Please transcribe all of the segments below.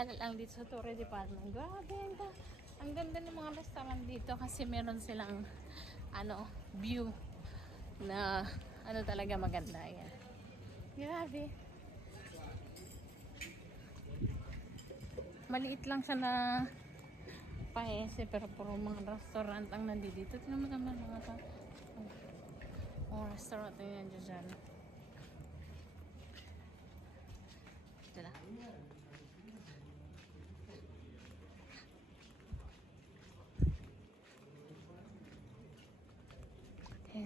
gala lang dito sa Torre Department. Grabe, ang, ang ganda ng mga restaurant dito kasi meron silang ano, view na ano talaga maganda yan. Grabe. Maliit lang siya na paese pero puro mga restaurant ang nandito. Tingnan mo naman mga ta. Oh, restaurant na yan dyan. Ito na.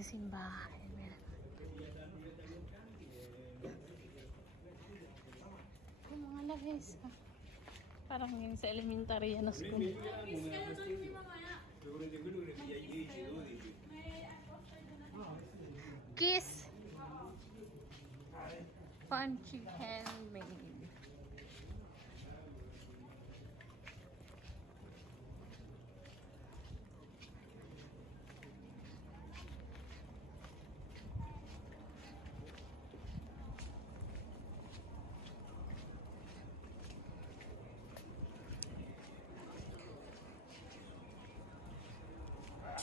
Simbahan. Yung mga labis. ah. Parang yung sa elementary na school. Kiss! Punchy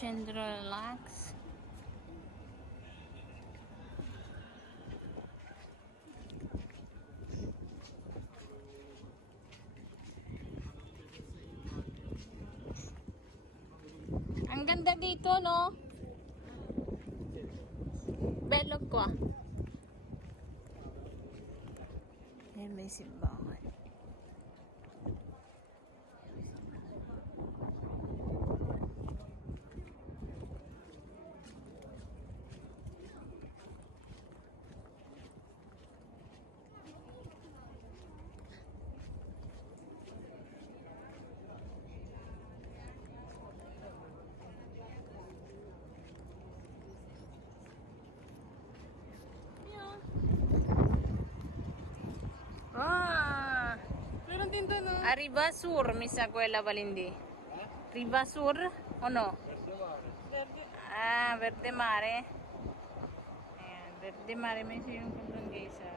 handmade. Chandra Relax. Ang ganda dito, no? Belog ko ah. Ayan, may simbahan. Ah! Meron din doon, no? Arriba Sur, Misa Cuela Balindi. Riva Sur, o no? Verde. Ah, Verde Mare. Ayan, Verde Mare may siya yung kundang guys sa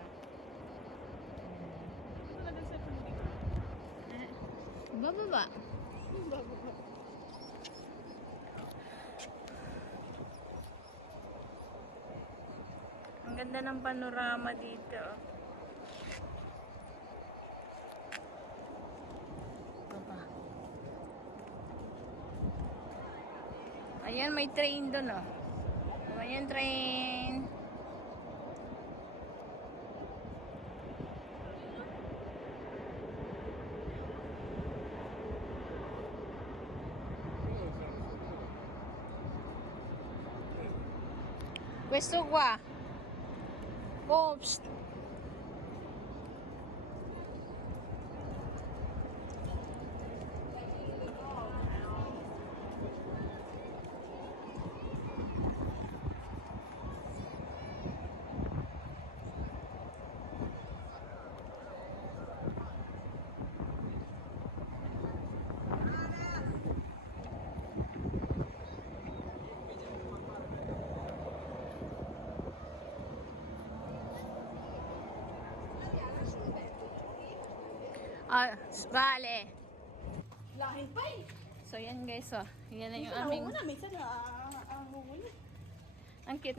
Pilipinas. Bababa. Bago pa. Ang ganda ng panorama dito. Ayan, may train doon oh. Ayan, train. Questo qua. Oh, Ah, vale. Lahin pa eh. So, yan guys, oh. Yan na yung Minsan aming... ako na, minsan na ang huli. Ang cute.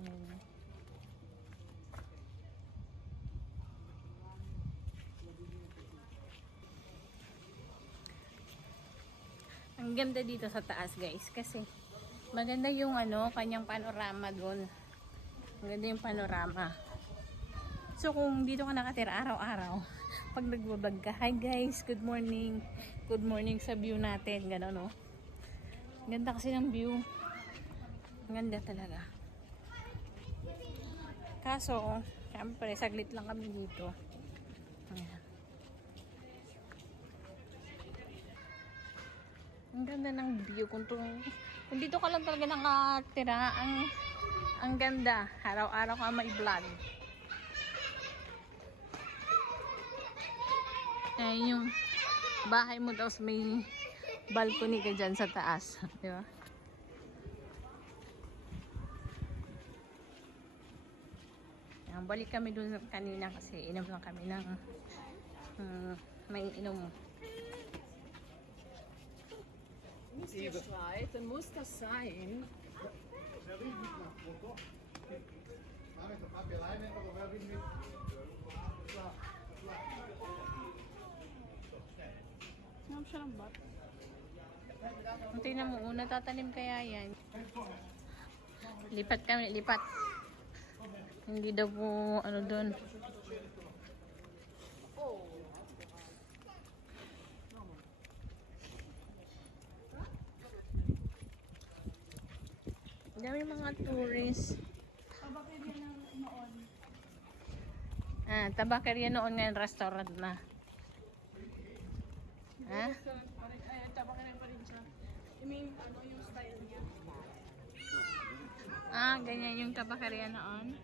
Ayan. Ang ganda dito sa taas guys kasi maganda yung ano, kanyang panorama doon. Maganda yung panorama. So kung dito ka nakatira araw-araw, pag nagbablog ka, hi guys, good morning. Good morning sa view natin, gano'n no. Ganda kasi ng view. Ganda talaga. Kaso, syempre, saglit lang kami dito. Ayan. Ang ganda ng view. Kung, tung, kung dito ka lang talaga nakatira, ang, ang ganda. Araw-araw ka may vlog. Ayan yung bahay mo daw may balcony ka dyan sa taas. Di ba? Ang balik kami dun kanina kasi inom lang kami ng mm, may inom. Schreit, dann muss das sein. Sinam siya ng bat. Kung tingnan mo, una tatanim kaya yan. Lipat kami, lipat. Hindi daw po, ano doon. Dami mga yan ng noon. Ah, tabakeria noon ngayon restaurant na. Ha? Ay, tabakit pa rin siya. I mean, ano yung style niya. Ah, ganyan yung tabakeria noon.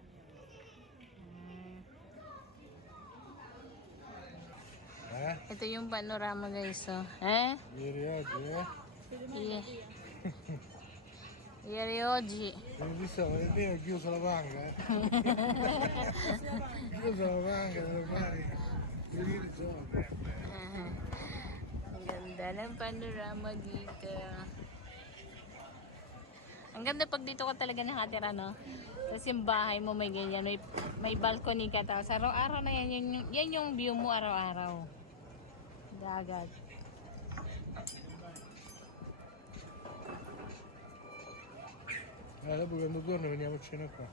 Eh? Ito yung panorama guys, oh. Eh? Ieri oggi, eh? Ieri oggi. Hai visto? È ho chiuso la banca, eh? chiuso la banca, devo fare i soldi. Ah, Ang ganda ng panorama dito. Ang ganda pag dito ka talaga nakatira, no? Tapos yung bahay mo may ganyan, may, may balcony ka. Tapos araw-araw na yan, yan, yung- yan yung view mo araw-araw. Dagat. Dopo quando torno veniamo a cena qua.